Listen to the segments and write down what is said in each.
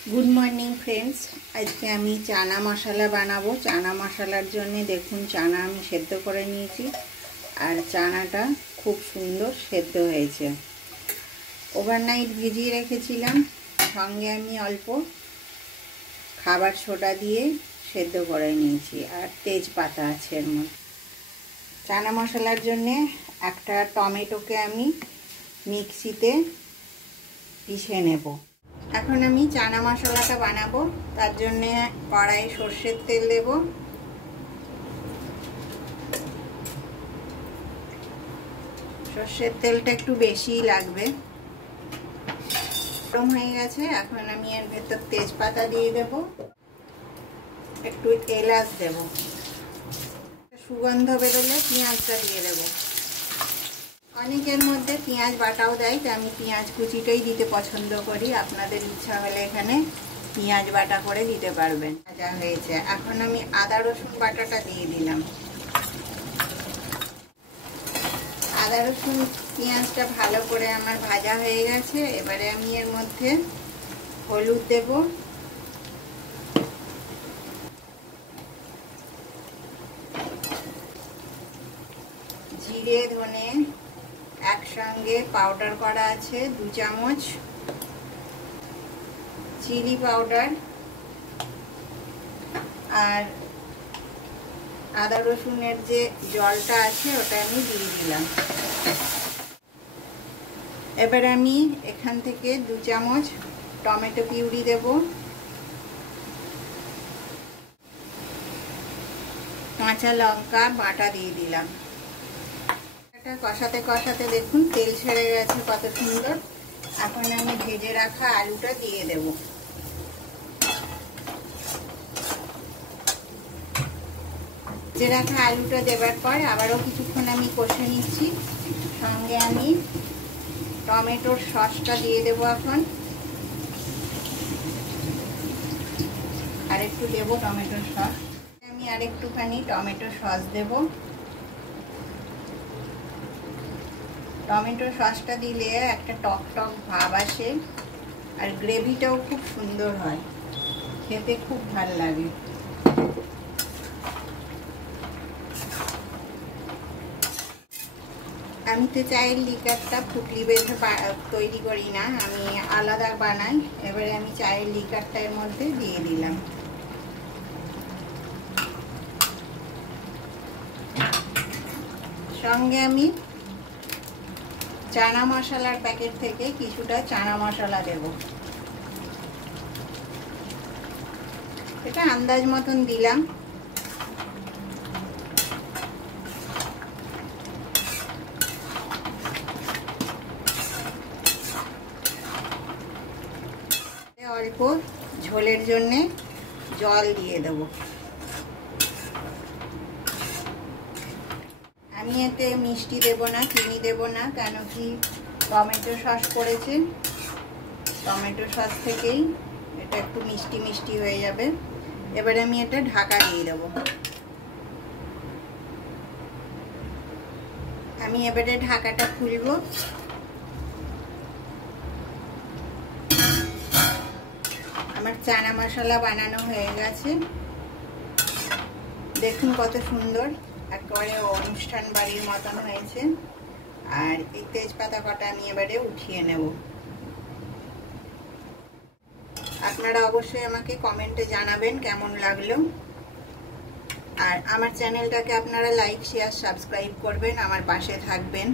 Good morning friends. आज के आमी चाना मशाला बनाबो। चाना मशालार जन्य देखुन चाना आमी सेদ্ধ करे निয়েছি और चानाटा खूब सुंदर सेদ্ধ হয়েছে। ओभारनाइट भिजिए रेखेছিলাম, संगे आमी अल्प खाबार सोडा दिए सेদ্ধ करे নিয়েছি और तेजपाता आछे एर मধ্যে। चाना मशालार जन्य একটা टमेटोके आमी मिक्सिते पिषे नेब। এখন আমি চানা মশলাটা বানাবো। তার জন্য কড়াই সরষের তেল দেব। সরষের তেলটা একটু বেশি লাগবে। গরম হয়ে গেছে, এখন আমি এর ভেতর তেজপাতা দিয়ে দেব, একটু এলাচ দেব, সুগন্ধ বেরোলে পেঁয়াজটা দিয়ে দেব। অনেকের মধ্যে পেঁয়াজ বাটাও দেয়, তো আমি পেঁয়াজ কুচিটাই দিতে পছন্দ করি। আপনাদের ইচ্ছা হলে এখানে পেঁয়াজ বাটা করে দিতে পারবেন। ভাজা হয়েছে, এখন আমি আদা রসুন বাটাটা দিয়ে দিলাম। আদা রসুন পেঁয়াজটা ভালো করে আমার ভাজা হয়ে গেছে। এবারে আমি এর মধ্যে হলুদ দেব, জিরে ধনে একসঙ্গে পাউডার করা আছে 2 চামচ, চিলি পাউডার আর আদা রসুনের যে জলটা আছে ওটা আমি দিয়ে দিলাম। এবার আমি এখান থেকে 2 চামচ টমেটো পিউরি দেব, কাঁচা লঙ্কা বাটা দিয়ে দিলাম। কষাতে কষাতে দেখুন তেল ছেড়ে গেছে কত সুন্দর। এখন আমি ভেজে রাখা আলুটা দিয়ে দেব। ভেজে রাখা আলুটা দেবার পর আবারও কিছুক্ষণ আমি কষে নিচ্ছি। সঙ্গে আমি টমেটোর সসটা দিয়ে দেব। এখন আরেকটু দেব টমেটোর সস। আমি আরেকটুখানি টমেটোর সস দেব। টমেটো সসটা দিলে একটা টক টক ভাব আসে আর গ্রেভিটাও খুব সুন্দর হয়, খেতে খুব ভালো লাগে। আমি তো চায়ের লিকারটা ফুটলি বেঁধে তৈরি করি না, আমি আলাদা বানাই। এবারে আমি চায়ের লিকারটা এর মধ্যে দিয়ে দিলাম। সঙ্গে আমি চানা মশলার প্যাকেট থেকে কিছুটা চানা মশলা দেব। এটা আন্দাজ মতন দিলাম। অল্প ঝোলের জন্য জল দিয়ে দেব। আমি এতে মিষ্টি দেব না, চিনি দেব না, কেন কি টমেটো সস করেছে। টমেটো সস থেকেই এটা একটু মিষ্টি মিষ্টি হয়ে যাবে। এবারে আমি এটা ঢাকা দিয়ে দেব। আমি এবারে ঢাকাটা খুলব। আমার চানা মশলা বানানো হয়ে গেছে, দেখুন কত সুন্দর, একেবারে অনুষ্ঠান বাড়ির মতন হয়েছে। আর এই তেজপাতা কটা আমি এবারে উঠিয়ে নেব। আপনারা অবশ্যই আমাকে কমেন্টে জানাবেন কেমন লাগলো। আর আমার চ্যানেলটাকে আপনারা লাইক শেয়ার সাবস্ক্রাইব করবেন, আমার পাশে থাকবেন।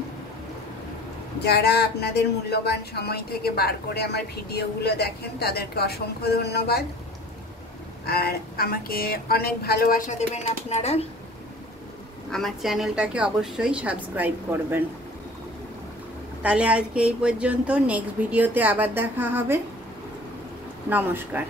যারা আপনাদের মূল্যবান সময় থেকে বার করে আমার ভিডিওগুলো দেখেন তাদেরকে অসংখ্য ধন্যবাদ। আর আমাকে অনেক ভালোবাসা দেবেন আপনারা। আমার চ্যানেলটাকে অবশ্যই সাবস্ক্রাইব করবেন। তাহলে আজকে এই পর্যন্ত, নেক্সট ভিডিওতে আবার দেখা হবে। নমস্কার।